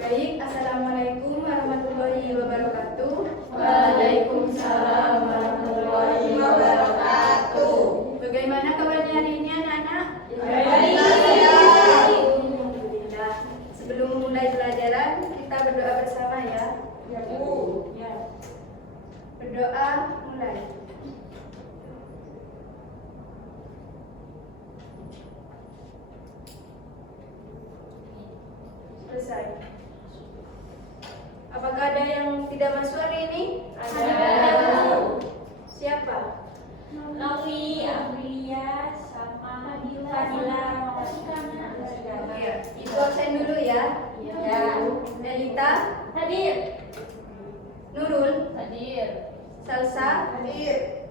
Baik, Assalamualaikum warahmatullahi wabarakatuh. Waalaikumsalam warahmatullahi wabarakatuh. Bagaimana kabarnya hari ini anak-anak? Baik. Alhamdulillah. Sebelum memulai pelajaran, kita berdoa bersama ya. Ya, Bu. Berdoa mulai. Selesai. Apakah ada yang tidak masuk hari ini? Ada. Siapa? Novi, Amelia, sama Fadila. Oke, itu absen dulu ya. Ya. Nelita, Hadir. Nurul, Hadir. Salsa, Hadir.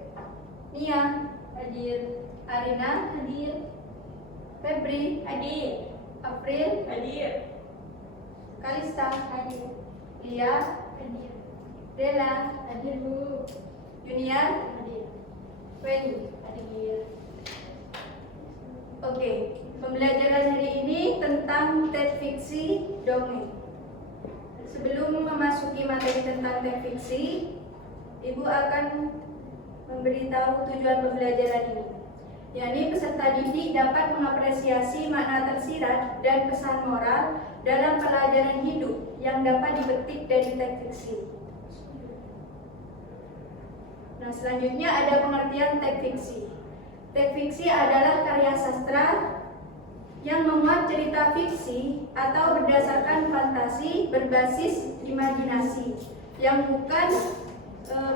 Nia, Hadir. Arina, Hadir. Febri, Hadir. April, Hadir. Kalista, Hadir. Lia, Hadir. Dela, Hadir, Bu. Junior, Hadir. Weni. Hadir. Oke, pembelajaran hari ini tentang teks fiksi dongeng. Sebelum memasuki materi tentang teks fiksi, Ibu akan memberitahu tujuan pembelajaran ini, yakni peserta didik dapat mengapresiasi makna tersirat dan pesan moral dalam pelajaran hidup yang dapat dipetik dari teks fiksi. Nah, selanjutnya ada pengertian teks fiksi. Teks fiksi adalah karya sastra yang memuat cerita fiksi atau berdasarkan fantasi berbasis imajinasi yang bukan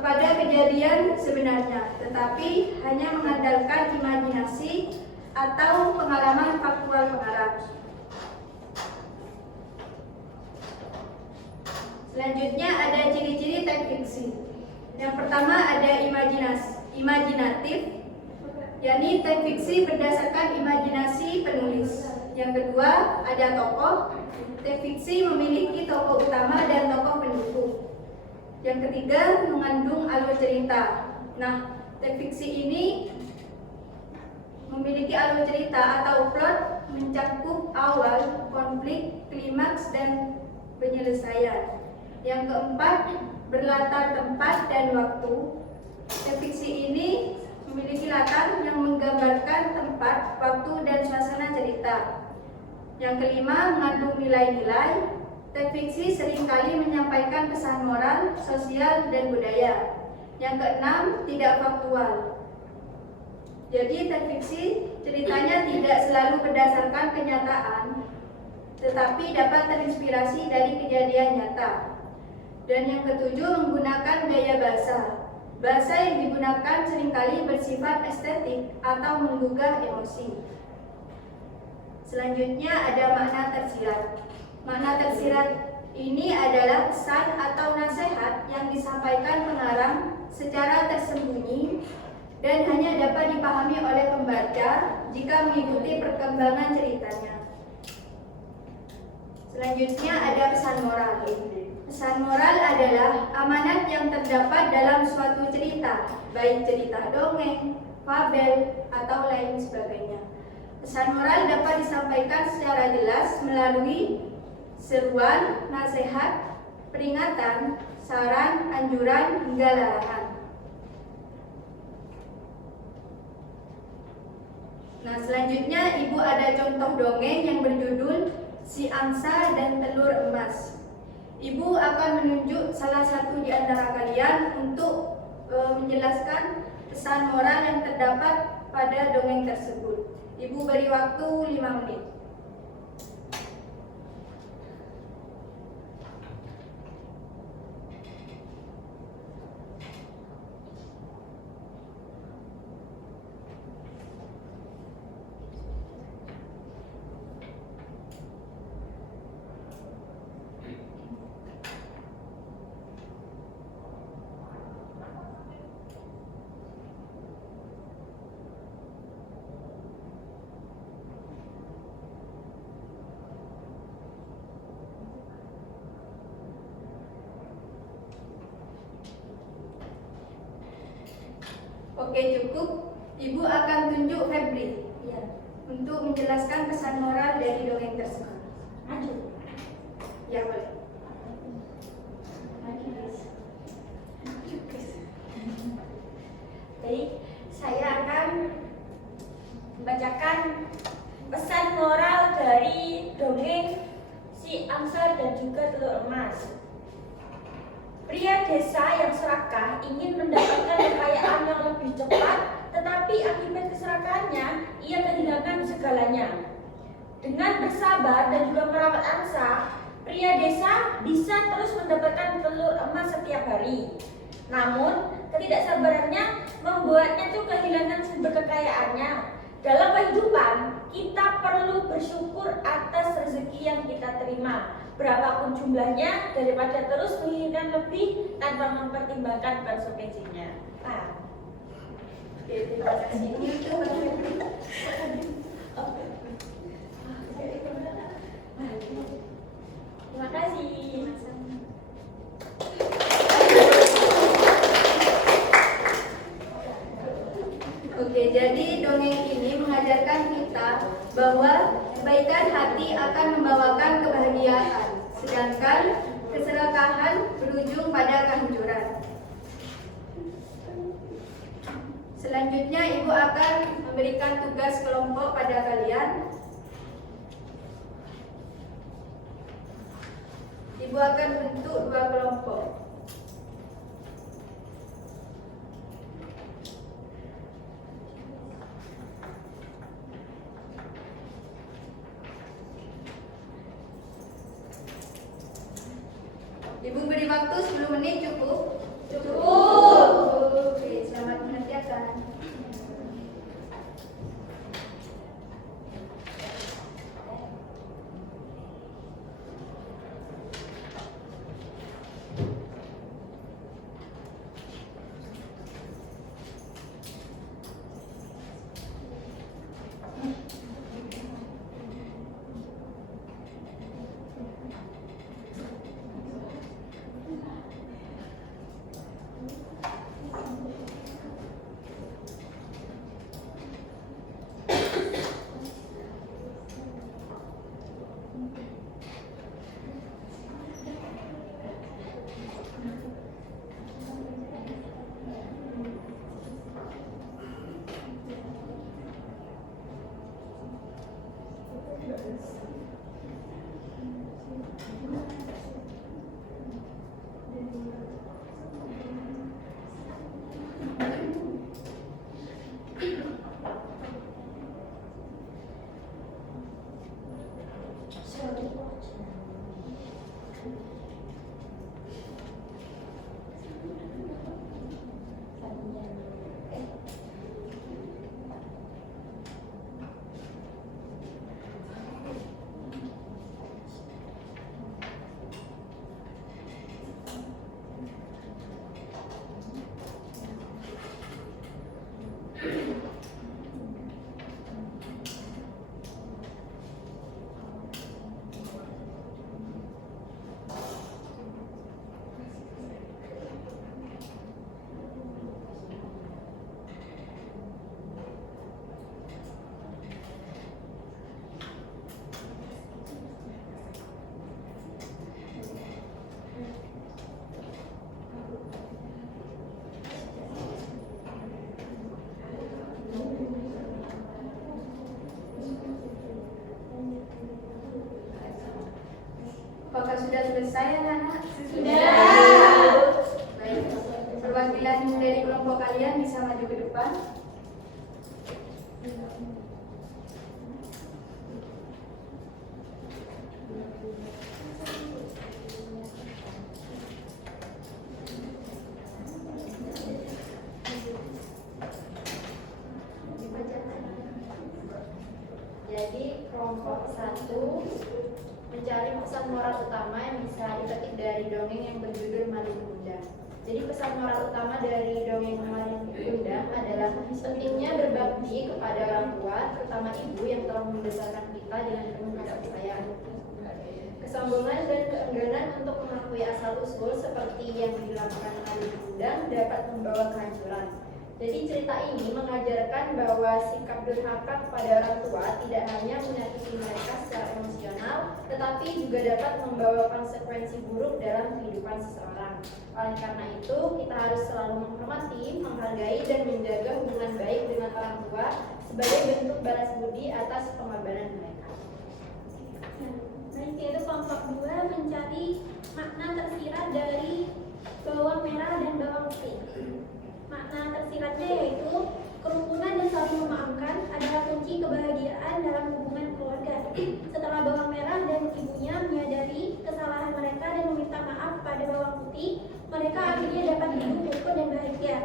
pada kejadian sebenarnya, tetapi hanya mengandalkan imajinasi atau pengalaman faktual pengarang. Selanjutnya ada ciri-ciri teks fiksi. Yang pertama ada imajinatif, yakni teks fiksi berdasarkan imajinasi penulis. Yang kedua ada tokoh. Teks fiksi memiliki tokoh utama dan tokoh pendukung. Yang ketiga mengandung alur cerita. Nah, teks fiksi ini memiliki alur cerita atau plot mencakup awal, konflik, klimaks, dan penyelesaian. Yang keempat berlatar tempat dan waktu. Teks fiksi ini memiliki latar yang menggambarkan tempat, waktu, dan suasana cerita. Yang kelima mengandung nilai-nilai. Teks fiksi seringkali menyampaikan pesan moral, sosial, dan budaya. Yang keenam tidak faktual. Jadi teks fiksi ceritanya tidak selalu berdasarkan kenyataan, tetapi dapat terinspirasi dari kejadian nyata. Dan yang ketujuh menggunakan gaya bahasa. Bahasa yang digunakan seringkali bersifat estetik atau menggugah emosi. Selanjutnya ada makna tersirat. Makna tersirat ini adalah pesan atau nasihat yang disampaikan pengarang secara tersembunyi dan hanya dapat dipahami oleh pembaca jika mengikuti perkembangan ceritanya. Selanjutnya ada pesan moral. Pesan moral adalah amanat yang terdapat dalam suatu cerita, baik cerita dongeng, fabel, atau lain sebagainya. Pesan moral dapat disampaikan secara jelas melalui seruan, nasihat, peringatan, saran, anjuran, hingga larangan. Nah, selanjutnya Ibu ada contoh dongeng yang berjudul Si Angsa dan Telur Emas. Ibu akan menunjuk salah satu di antara kalian untuk menjelaskan pesan moral yang terdapat pada dongeng tersebut. Ibu beri waktu 5 menit. Oke, cukup. Ibu akan tunjuk Febri untuk menjelaskan pesan moral dari dongeng tersebut. Maju. Ya boleh. Baik, saya akan membacakan pesan moral dari dongeng Si Angsa dan juga Telur Emas. Pria desa yang serakah ingin mendapatkan kekayaan yang lebih cepat, tetapi akibat keserakahannya ia kehilangan segalanya. Dengan bersabar dan juga merawat angsa, pria desa bisa terus mendapatkan telur emas setiap hari. Namun, ketidaksabarannya membuatnya tuh kehilangan sumber kekayaannya. Dalam kehidupan, kita perlu bersyukur atas rezeki yang kita terima, berapapun jumlahnya, daripada terus menginginkan lebih tanpa mempertimbangkan konsekuensinya. Oke, terima kasih. Terima kasih. Oke, jadi dongeng ini mengajarkan kita bahwa kebaikan hati akan membawakan kebahagiaan, sedangkan keserakahan berujung pada kehancuran. Selanjutnya, Ibu akan memberikan tugas kelompok pada kalian. Ibu akan bentuk 2 kelompok. Ibu beri waktu 10 menit cukup? Cukup. Oke, selamat mengerjakan. Apakah sudah selesai anak-anak? Sudah. Baik. Perwakilan dari kelompok kalian bisa maju ke depan. Jadi kelompok 1 mencari pesan moral utama yang bisa dipetik dari dongeng yang berjudul Malin Kundang. Jadi pesan moral utama dari dongeng Malin Kundang adalah pentingnya berbakti kepada orang tua, terutama ibu yang telah membesarkan kita dengan penuh kasih sayang. Kesombongan dan keengganan untuk mengakui asal-usul seperti yang dilakukan Malin Kundang dapat membawa kehancuran. Jadi cerita ini mengajarkan bahwa sikap durhaka kepada orang tua tidak hanya menyakiti mereka secara emosional, tetapi tetapi juga dapat membawa konsekuensi buruk dalam kehidupan seseorang. Oleh karena itu, kita harus selalu menghormati, menghargai, dan menjaga hubungan baik dengan orang tua sebagai bentuk balas budi atas pengorbanan mereka. Baik, yaitu kelompok 2 mencari makna tersirat dari bawang merah dan bawang putih. Makna tersiratnya yaitu kerukunan dan saling memaafkan adalah kunci kebahagiaan dalam hubungan keluarga. Setelah bawang merah dan ibunya menyadari kesalahan mereka dan meminta maaf pada bawang putih, mereka akhirnya dapat hidup rukun dan bahagia.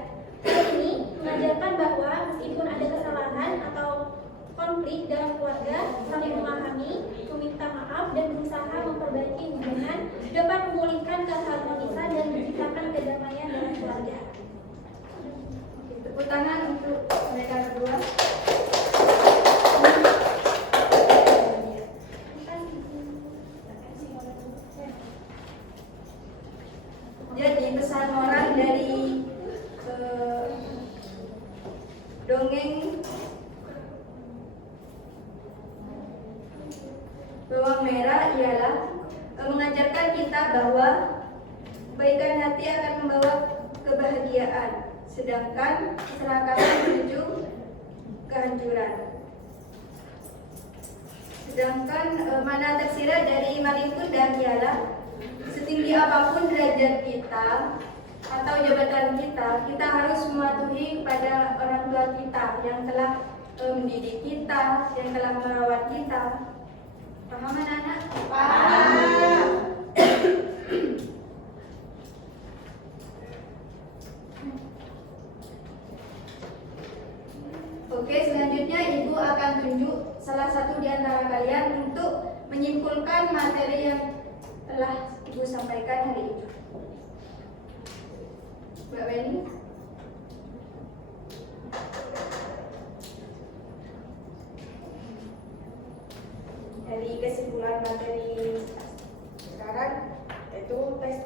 Hal ini mengajarkan bahwa meskipun ada kesalahan atau konflik dalam keluarga, saling memahami, meminta maaf, dan berusaha memperbaiki hubungan dapat memulihkan keharmonisan dan menciptakan kedamaian dalam keluarga. Tepuk tangan untuk mereka berdua. Jadi pesan moral dari dongeng bawang merah ialah mengajarkan kita bahwa kebaikan hati akan membawa kebahagiaan, sedangkan keserakahan menuju kehancuran. Sedangkan makna tersirat dari Malin Kundang ialah setinggi apapun derajat kita atau jabatan kita, kita harus mematuhi kepada orang tua kita yang telah mendidik kita, yang telah merawat kita. Paham anak-anak? Paham. Oke, selanjutnya Ibu akan tunjuk salah satu di antara kalian untuk menyimpulkan materi yang telah Ibu sampaikan hari ini. Mbak Beni. Dari kesimpulan materi sekarang, yaitu teks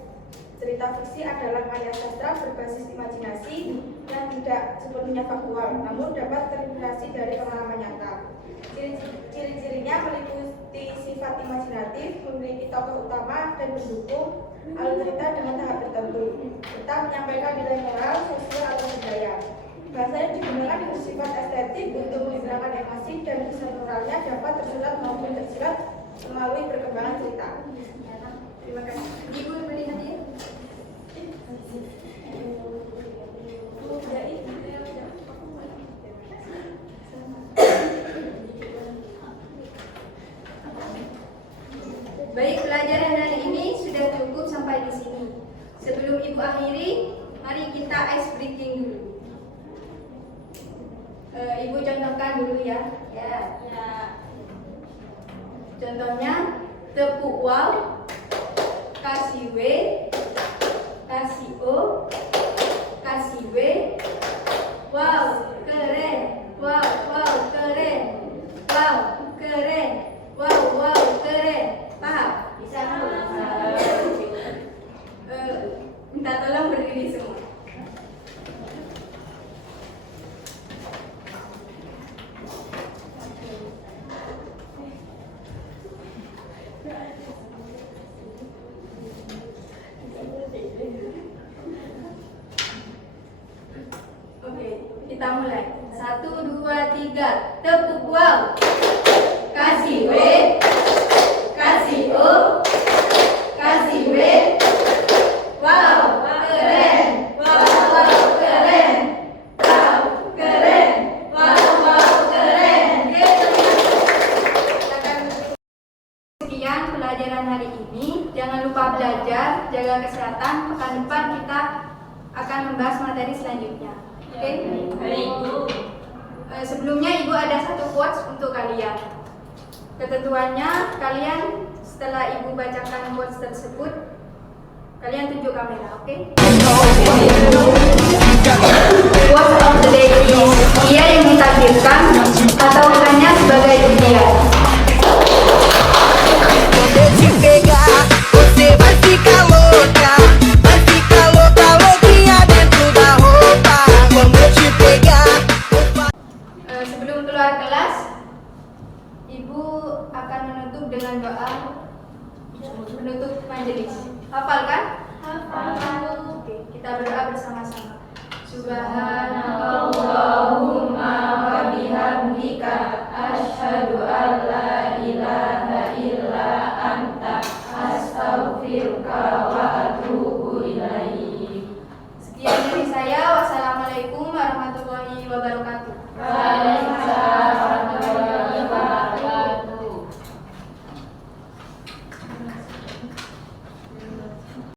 cerita fiksi adalah karya sastra berbasis imajinasi yang tidak sepenuhnya faktual, namun dapat terinspirasi dari pengalaman nyata. Ciri-cirinya meliputi sifat imajinatif, memiliki tokoh utama dan pendukung, alur cerita dengan tahap tertentu, serta menyampaikan nilai moral, sosial atau budaya. Bahasa yang digunakan bersifat estetik untuk menggerakkan emosi dan pesan moralnya dapat tersurat maupun tersirat melalui perkembangan cerita. Terima kasih. Ibu beri hadiah. Baik, pelajaran hari ini sudah cukup sampai di sini. Sebelum Ibu akhiri, mari kita ice breaking dulu. Ibu contohkan dulu ya. Ya. Contohnya tepuk wow, kasih W, kasih O, kasih W. Wow, keren. Wow, wow, keren. Wow, keren. Wow, wow, keren. Paham? Bisa Bu? Minta tolong berdiri semua. Oke, kita mulai. 1, 2, 3. Tepuk wow. Kasih W, kasih O, kasih W. Wow, keren. Wow, wow, keren. Wow, keren. Wow, wow, keren. Sekian pelajaran hari ini. Jangan lupa belajar, jaga kesehatan. Pekan depan kita akan membahas materi selanjutnya. Oke? Baik, Bu. Sebelumnya Ibu ada satu quotes untuk kalian. Ketentuannya, kalian setelah Ibu bacakan quotes tersebut, kalian tunjuk kamera, oke? Quotes of the day is dia yang ditakdirkan atau hanya sebagai ujian. Te pegar, você vai ficar louca, louquinha dentro da roupa. Quando eu te pegar. Sebelum keluar kelas, Ibu akan menutup dengan doa. menutup majelis. Hafal kan? Hafal. Oke, kita berdoa bersama-sama. Subhanallahumma wa bihamdika asyhadu an la ilaha illa anta astaghfiruka wa atubu ilaik. Sekian dari saya. Wassalamualaikum warahmatullahi wabarakatuh. Waalaikumsalam.